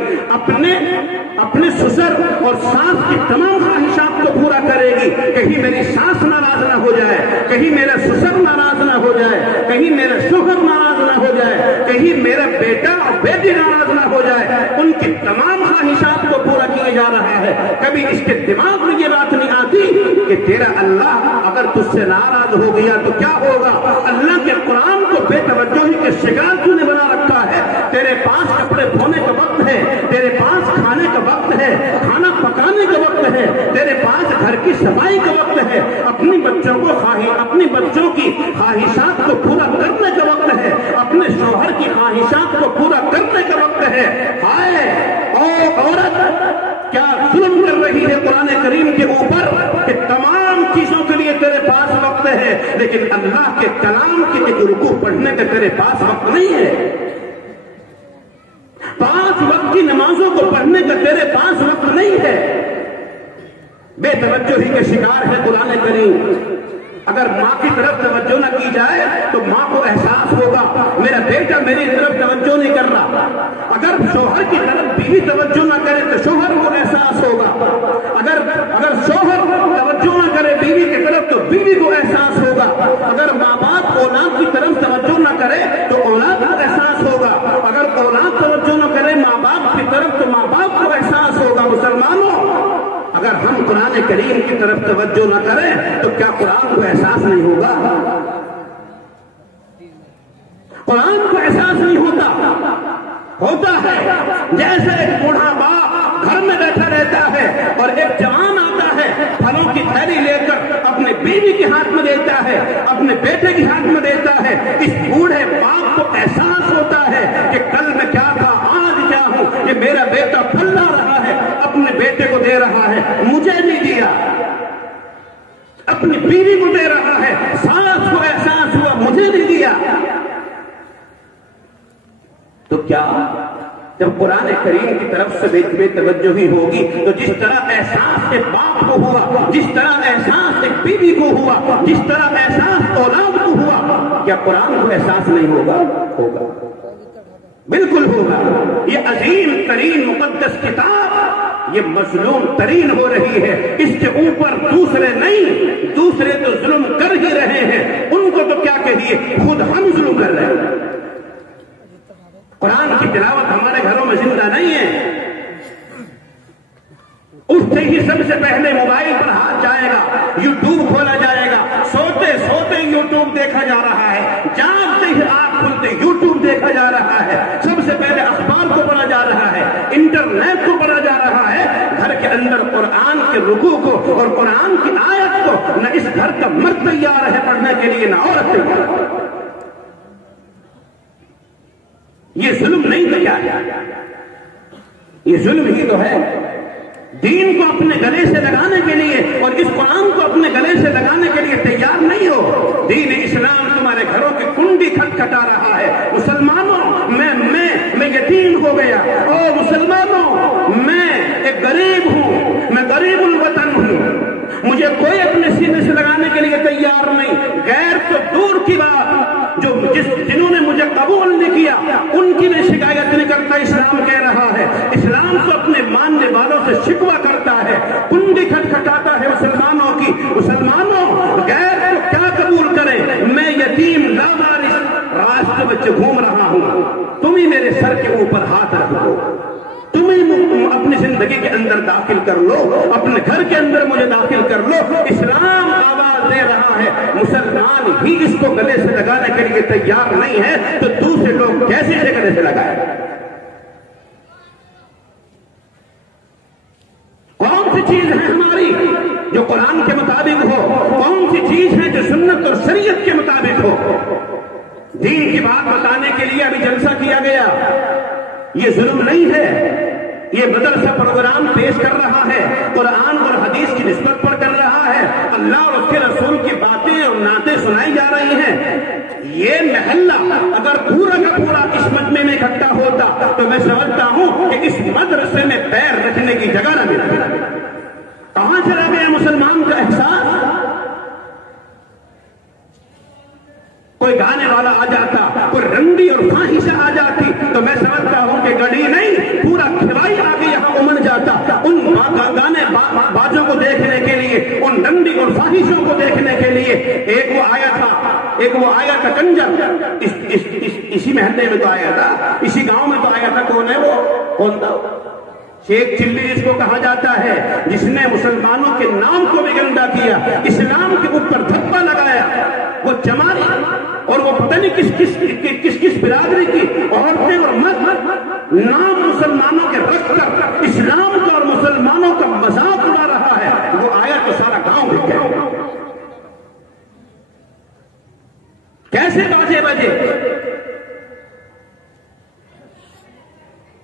اپنے سسر اور ساس کی تمام خواہشات کو پورا کرے گی۔ کہیں میری ساس ناراض نہ ہو جائے، کہیں میرا سسر ناراض نہ ہو جائے، کہیں میرا شوہر ناراض نہ ہو جائے، کہیں میرا بیٹا اور بیٹی ناراض نہ ہو جائے۔ ان کی تمام خواہشات کو پورا کیا جا رہا ہے۔ کبھی اس کے دماغ میں یہ بات نہیں آتی کہ تیرا اللہ اگر تجھ سے ناراض ہو گیا تو کیا ہوگا؟ اللہ کے قرآن کو بے توجہی کے شکار تو نے بنا رکھا ہے۔ تیرے پاس کپڑے دھونے کا وقت ہے، تیرے پاس کھانے کا وقت ہے، کھانا پکانے کا وقت ہے، تیرے پاس گھر کی صفائی کا وقت ہے، اپنی بچوں کی خواہشات کو پورا کرنے کا وقت ہے، اپنے شوہر کی خواہشات کو پورا کرنے کا وقت ہے۔ ہائے او عورت، کیا ظلم کر رہی ہے قرآن کریم کے اوپر کہ تمام چیزوں کے لیے تیرے پاس وقت ہے لیکن اللہ کے کلام کے ایک رکوع پڑھنے کا تیرے پاس وقت نہیں ہے، 5 وقت کی نمازوں کو پڑھنے کا تیرے پاس وقت نہیں ہے، بے توجہی کے شکار ہے قرآن کریم۔ اگر ماں کی طرف توجہ نہ کی جائے تو ماں کو احساس ہوگا میرا بیٹا میری طرف توجہ نہیں کر رہا، اگر شوہر کی طرف بیوی توجہ نہ کرے تو شوہر کو احساس ہوگا، اگر شوہر توجہ نہ کرے بیوی کی طرف تو بیوی کو احساس ہوگا، اگر ماں باپ اولاد کی طرف توجہ نہ کرے تو اولاد کو احساس ہوگا، اگر اولاد توجہ نہ کرے ماں باپ کی طرف تو ماں باپ کو احساس ہوگا۔ مسلمانوں، اگر ہم قرآن کریم کی طرف توجہ نہ کریں تو کیا قرآن کو احساس نہیں ہوگا؟ قرآن کو احساس نہیں ہوتا ہے۔ جیسے ایک بوڑھا باپ گھر میں بیٹھا رہتا ہے اور ایک جوان آتا ہے پھلوں کی تھیلی لے کر اپنے بیوی کے ہاتھ میں دیتا ہے، اپنے بیٹے کے ہاتھ میں دیتا ہے، اس بوڑھے باپ کو احساس ہوتا ہے کہ کل میں کیا تھا آج کیا ہوں، یہ میرا بیٹا پھل لا رہا ہے اپنے بیٹے کو دے رہا ہے، مجھے نہیں دیا، اپنی بیوی کو دے رہا ہے، ساس کو احساس ہوا مجھے نہیں دیا۔ تو کیا جب قرآن کریم کی طرف سے بے توجہی ہوگی تو جس طرح احساس ایک باپ کو ہوا، جس طرح احساس ایک بیوی کو ہوا، جس طرح احساس اولاد کو ہوا، کیا قرآن کو احساس نہیں ہوگا؟ ہوگا، بالکل ہوگا۔ یہ عظیم ترین مقدس کتاب یہ مظلوم ترین ہو رہی ہے، اس کے اوپر دوسرے نہیں، دوسرے تو ظلم کر ہی رہے ہیں، ان کو تو کیا کہیے، خود ہم ظلم کر رہے ہیں۔ قرآن کی تلاوت ہمارے گھروں میں زندہ نہیں ہے۔ اٹھتے ہی سب سے پہلے موبائل پر ہاتھ جائے گا، یوٹیوب کھولا جائے گا، سوتے سوتے یوٹیوب دیکھا جا رہا ہے، جاگتے ہی آنکھ کھلتے یوٹیوب دیکھا جا رہا ہے، سب سے پہلے اخبار کو پڑھا جا رہا ہے، انٹرنیٹ کو پڑھا جا رہا ہے، گھر کے اندر قرآن کے رکوع کو اور قرآن کی آیت کو نہ اس گھر کا مرد تیار ہے پڑھنے کے لیے نہ عورت تیار ہے۔ یہ ظلم نہیں تو کیا ہے؟ یہ ظلم ہی تو ہے۔ دین کو اپنے گلے سے لگانے کے لیے اور اس قرآن کو اپنے گلے سے لگانے کے لیے تیار نہیں ہو، دین اسلام تمہارے گھروں کی کنڈی کھٹکھٹا رہا ہے۔ مسلمانوں، میں یتیم ہو گیا، او مسلمانوں میں ایک غریب ہوں، میں غریب الوطن ہوں، مجھے کوئی اپنے سینے سے لگانے کے لیے تیار نہیں۔ غیر تو دور کی بات، جنہوں نے مجھے قبول نہیں کیا ان کی میں شکایت نہیں کرتا، اسلام کہہ رہا ہے، اسلام تو اپنے ماننے والوں سے شکوہ کرتا ہے، کنڈی کھٹکھٹاتا ہے مسلمانوں کی۔ مسلمانوں، غیر تو کیا قبول کرے، میں یتیم لادارس راستے بچے گھوم رہا ہوں، تم ہی میرے سر کے اوپر ہاتھ رکھو، تم ہی اپنی زندگی کے اندر داخل کر لو، اپنے گھر کے اندر مجھے داخل کر لو۔ اسلام آواز دے رہا ہے، مسلمان ہی اس کو گلے سے لگانے کے لیے تیار نہیں ہے تو دوسرے لوگ کیسے اسے گلے سے لگائیں؟ کون سی چیز ہے ہماری جو قرآن کے مطابق ہو، کون سی چیز ہے جو سنت اور شریعت کے مطابق ہو؟ دین کی بات بتانے کے لیے ابھی جلسہ کیا گیا، یہ ظلم نہیں ہے، یہ مدرسہ پروگرام پیش کر رہا ہے، قرآن اور حدیث کی نسبت پر کر رہا ہے، اللہ اور اس کے رسول کی باتیں اور نعتیں سنائی جا رہی ہیں۔ یہ محلہ اگر پورا کا پورا اس مجمع میں اکٹھا ہوتا تو میں سمجھتا ہوں کہ اس مدرسے میں پیر رکھنے کی جگہ نہ ملتی۔ کہاں چلا گیا مسلمان کا احساس؟ کوئی گانے والا آ جاتا، کوئی رنڈی اور فاحشہ آ جاتی تو میں سمجھتا ہوں کہ گڑی نہیں، پورا کھلائی آگے یہاں امن جاتا ان گانے بازوں کو دیکھنے کے لیے، ان رنڈی اور فاحشوں کو دیکھنے کے لیے۔ ایک وہ آیا تھا کنجر، اسی محلے میں تو آیا تھا، اسی گاؤں میں تو آیا تھا، کون ہے وہ؟ کون تھا؟ شیخ چلی جس کو کہا جاتا ہے، جس نے مسلمانوں کے نام کو بھی گندا کیا، اسلام کے اوپر دھبا لگایا، وہ چماری اور وہ پتہ نہیں کس برادری کی عورتیں اور مرد نام مسلمانوں کے رکھ کر اسلام کا اور مسلمانوں کا مذاق اڑا رہا ہے، وہ آیا تو سارا گاؤں دکھ گیا۔ کیسے باجے بجے؟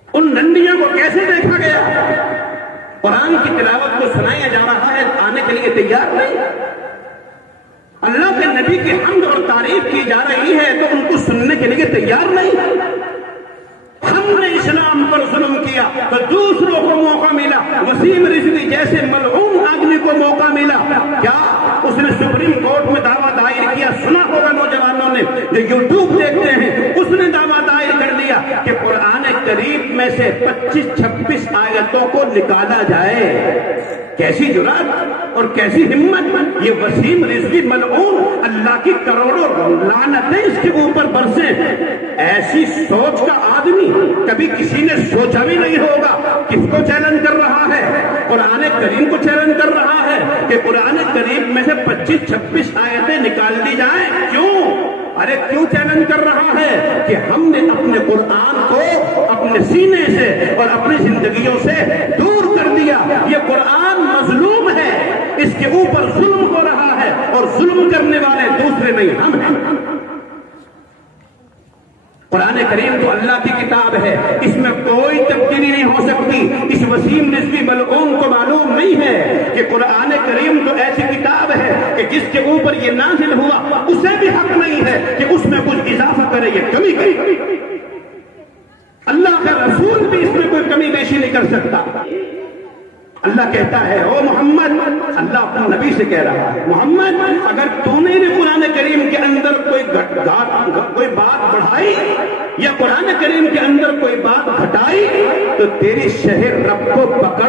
ان ننڈیوں کو کیسے دیکھا گیا؟ قرآن کی تلاوت کو سنایا جا رہا ہے، آنے کے لیے تیار نہیں۔ اللہ کے نبی کی حمد اور تعریف کی جا رہی ہے تو ان کو سننے کے لیے تیار نہیں. ہم نے اسلام پر ظلم کیا تو دوسروں کو موقع ملا. وسیم رضوی جیسے ملعون آدمی کو موقع ملا. کیا اس نے سپریم کورٹ میں دعویٰ دائر کیا؟ سنا ہوگا نوجوانوں نے جو یوٹیوب دیکھتے ہیں. اس نے دعویٰ دائر کر دیا کہ قرآن کریم میں سے 25-26 آیتوں کو نکالا جائے. کیسی جرات اور کیسی ہمت! یہ وسیم رضوی ملعون، اللہ کی کروڑوں لعنتیں اس کے اوپر برسیں. ایسی سوچ کا آدمی کبھی کسی نے سوچا بھی نہیں ہوگا. کس کو چیلنج کر رہا ہے؟ قرآن کریم کو چیلنج کر رہا ہے کہ قرآن کریم میں سے 25-26 آیتیں نکال دی جائیں. کیوں؟ ارے کیوں چیلنج کر رہا ہے؟ کہ ہم نے اپنے قرآن کو اپنے سینے سے اور اپنی زندگیوں سے دور کر دیا. یہ قرآن مظلوم ہے، اس کے اوپر ظلم ہو رہا ہے اور ظلم کرنے والے دوسرے نہیں، ہم ہیں. قرآن کریم تو اللہ کی کتاب ہے، اس میں کوئی تبدیلی نہیں ہو سکتی. اس وسیم رضوی ملعون کو معلوم نہیں ہے کہ قرآن کریم تو ایسی کتاب ہے کہ جس کے اوپر یہ نازل ہوا اسے بھی حق نہیں ہے کہ اس میں کچھ اضافہ کرے یا کمی کرے. اللہ کا رسول بھی اس میں کوئی کمی بیشی نہیں کر سکتا. اللہ کہتا ہے او محمد، اللہ اپنے نبی سے کہہ رہا ہے محمد اگر تو نے بھی قرآن کریم کے اندر کوئی بات بڑھائی یا قرآن کریم کے اندر کوئی بات گھٹائی تو تیری شہر رب کو پکڑ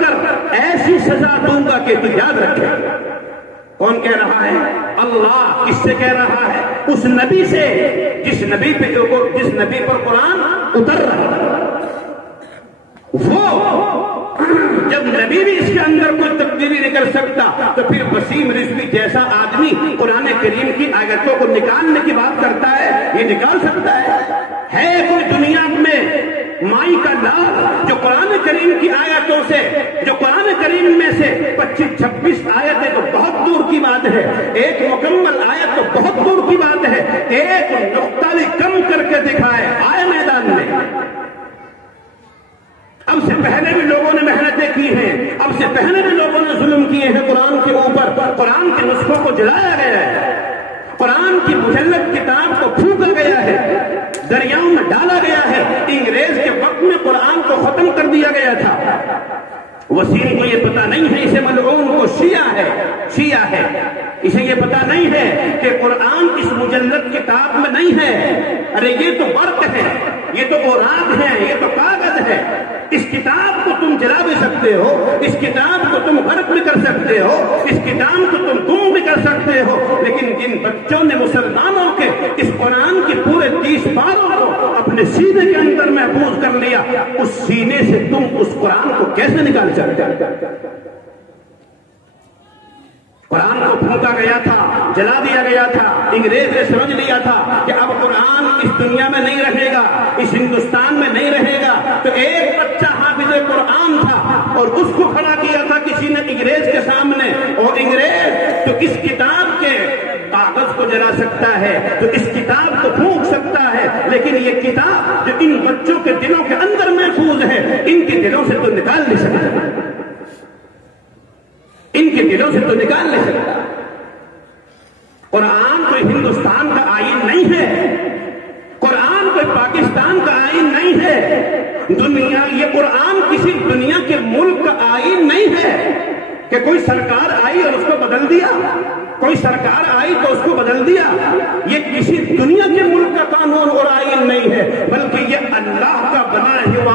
کر ایسی سزا دوں گا کہ تو یاد رکھے. کون کہہ رہا ہے؟ اللہ. کس سے کہہ رہا ہے؟ اس نبی سے جس نبی پر قرآن اتر رہا ہے. وہ جب نبی بھی اس کے اندر کوئی تبدیلی نہیں کر سکتا تو پھر وسیم رضوی جیسا آدمی قرآن کریم کی آیتوں کو نکالنے کی بات کرتا ہے، یہ نکال سکتا ہے کوئی دنیا میں مائی کا لال جو قرآن کریم کی آیتوں سے، جو قرآن کریم میں سے 25-26 آیتیں تو بہت دور کی بات ہے، ایک مکمل آیت تو بہت دور کی بات ہے، ایک نقطہ بھی کم کر کے دکھائے آئے میدان میں. اب سے پہلے بھی لوگوں نے محنتیں کی ہیں، اب سے پہلے بھی لوگوں نے ظلم کیے ہیں قرآن کے اوپر. قرآن کے نسخوں کو جلایا گیا ہے، قرآن کی مجلد کتاب کو پھونکا گیا ہے، دریاؤں میں ڈالا گیا ہے. انگریز کے وقت میں قرآن کو ختم کر دیا گیا تھا. وسیم کو یہ پتا نہیں ہے اسے ملعون کو شیعہ ہے، اسے یہ پتا نہیں ہے کہ قرآن اس مجلد کتاب میں نہیں ہے. ارے یہ تو برق ہے، یہ تو اوراق ہے، یہ تو کاغذ ہے. اس کتاب کو تم جلا بھی سکتے ہو، اس کتاب کو تم غرق بھی کر سکتے ہو، اس کتاب کو تم گم بھی کر سکتے ہو. لیکن جن بچوں نے مسلمانوں کے اس قرآن کے پورے 30 پاروں کو اپنے سینے کے اندر محفوظ کر لیا، اس سینے سے تم اس قرآن کو کیسے نکال سکتے؟ قرآن کو پھونکا گیا تھا، جلا دیا گیا تھا. انگریز نے سمجھ لیا تھا کہ اب قرآن اس دنیا میں نہیں رہے گا، اس ہندوستان میں نہیں رہے گا. تو ایک بچہ حافظ قرآن تھا اور اس کو کھڑا کیا تھا کسی نے انگریز کے سامنے. اور انگریز تو اس کتاب کے کاغذ کو جلا سکتا ہے، تو اس کتاب کو پھونک سکتا ہے، لیکن یہ کتاب جو ان بچوں کے دلوں کے اندر محفوظ ہے، ان کے دلوں سے تو نکال نہیں سکتا، ان کے دلوں سے تو نکال نہیں سکتا. قرآن کوئی ہندوستان کا آئین نہیں ہے، قرآن کوئی پاکستان کا آئین نہیں ہے. یہ قرآن کسی دنیا کے ملک کا آئین نہیں ہے کہ کوئی سرکار آئی اور اس کو بدل دیا، کوئی سرکار آئی تو اس کو بدل دیا. یہ کسی دنیا کے ملک کا قانون اور آئین نہیں ہے، بلکہ یہ اللہ کا بنایا ہوا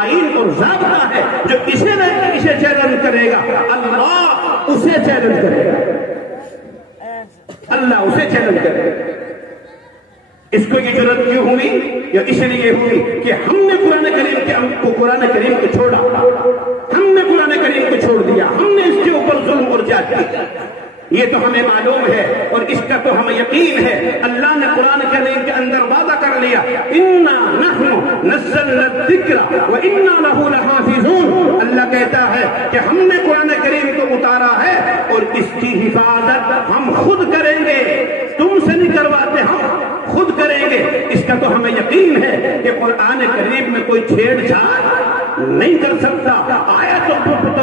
آئین اور ضابطہ ہے. جو اسے چیلنج کرے گا اللہ اسے چیلنج کرے گا، اللہ اسے چیلنج کرے گا. اس کو یہ ضرورت کیوں ہوئی؟ یا اس لیے ہوئی کہ ہم نے قرآن کریم کو چھوڑا، ہم نے قرآن کریم کو چھوڑ دیا، ہم نے اس کے اوپر ظلم اور زیادتی کی. یہ تو ہمیں معلوم ہے اور اس کا تو ہمیں یقین ہے. اللہ نے قرآن کریم کے اندر وعدہ کر لیا انا نحن نزلنا الذکر وانا له لحافظون. اللہ کہتا ہے کہ ہم نے قرآن کریم کو اتارا ہے اور اس کی حفاظت ہم خود کریں گے، تم سے نہیں کرواتے، ہم خود کریں گے. اس کا تو ہمیں یقین ہے کہ قرآن کریم میں کوئی چھیڑ چھاڑ نہیں کر سکتا. آیا تو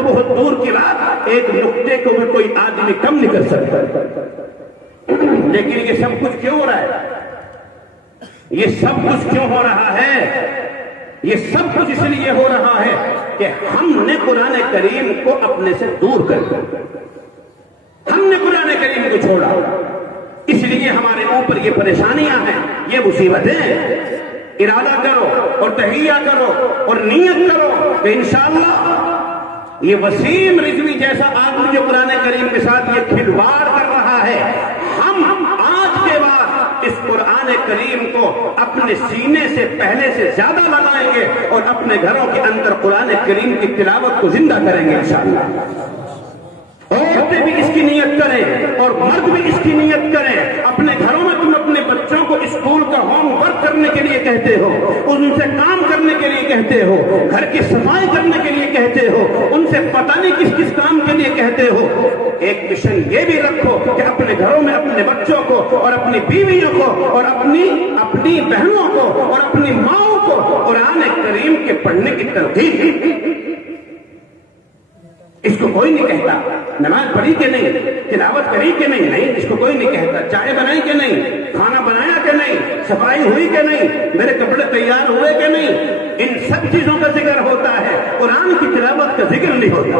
بہت دور کی بات، ایک نقطے کو بھی کوئی آدمی کم نہیں کر سکتا۔ لیکن یہ سب کچھ کیوں ہو رہا ہے؟ یہ سب کچھ کیوں ہو رہا ہے؟ یہ سب کچھ اس لیے ہو رہا ہے کہ ہم نے قرآن کریم کو اپنے سے دور کر دیا، ہم نے قرآن کریم کو چھوڑا، اس لیے ہمارے منہ پر یہ پریشانیاں ہیں، یہ مصیبتیں۔ ارادہ کرو اور تہیہ کرو اور نیت کرو کہ انشاءاللہ یہ وسیم رضوی جیسا آدمی جو قرآن کریم کے ساتھ یہ کھلواڑ کر رہا ہے، ہم آج کے بعد اس قرآن کریم کو اپنے سینے سے پہلے سے زیادہ لگائیں گے اور اپنے گھروں کے اندر قرآن کریم کی تلاوت کو زندہ کریں گے انشاءاللہ۔ عورتیں بھی اس کی نیت کریں اور مرد بھی اس کی نیت کریں۔ اپنے گھروں میں تم اپنے بچوں کو اسکول کا ہوم ورک کرنے کے لیے کہتے ہو، ان سے کام کرنے کے لیے کہتے ہو، گھر کی صفائی کرنے کے لیے کہتے ہو، ان سے پتہ نہیں کس کس کام کے لیے کہتے ہو، ایک مشن یہ بھی رکھو کہ اپنے گھروں میں اپنے بچوں کو اور اپنی بیویوں کو اور اپنی بہنوں کو اور اپنی ماؤں کو قرآن کریم کے پڑھنے کی ترغیب۔ اس کو کوئی نہیں کہتا نماز پڑھی کہ نہیں، تلاوت کری کہ نہیں، اس کو کوئی نہیں کہتا چائے بنائی کہ نہیں، کھانا بنایا کہ نہیں، صفائی ہوئی کہ نہیں، میرے کپڑے تیار ہوئے کہ نہیں، ان سب چیزوں کا ذکر ہوتا ہے، قرآن کی تلاوت کا ذکر نہیں ہوتا۔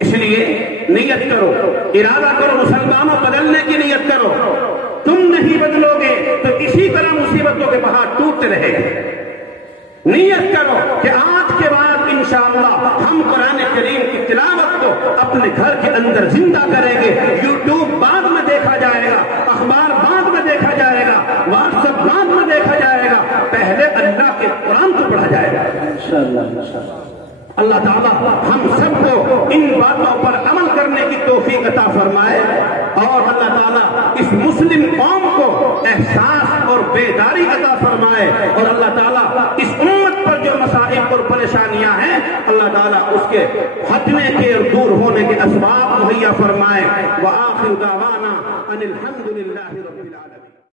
اس لیے نیت کرو، ارادہ کرو، مسلمانوں بدلنے کی نیت کرو۔ تم نہیں بدلو گے تو اسی طرح مصیبتوں کے پہاڑ ٹوٹتے رہے گا۔ نیت کرو کہ آج کے بعد انشاءاللہ ہم قرآن کریم کی تلاوت کو اپنے گھر کے اندر زندہ کریں گے۔ یوٹیوب بعد میں دیکھا جائے گا، اخبار بعد میں دیکھا جائے گا، واٹس ایپ بعد میں دیکھا جائے گا، پہلے اللہ کے قرآن کو پڑھا جائے گا انشاءاللہ۔ اللہ تعالیٰ ہم سب کو ان باتوں پر عمل کرنے کی توفیق عطا فرمائے، اور اللہ تعالیٰ اس مسلم قوم کو احساس اور بیداری عطا فرمائے، اور اللہ تعالیٰ اس امت پر جو مصائب اور پریشانیاں ہیں اللہ تعالیٰ اس کے ہٹنے کے اور دور ہونے کے اسباب مہیا فرمائے۔ وآخر دعوانا ان الحمد للہ رب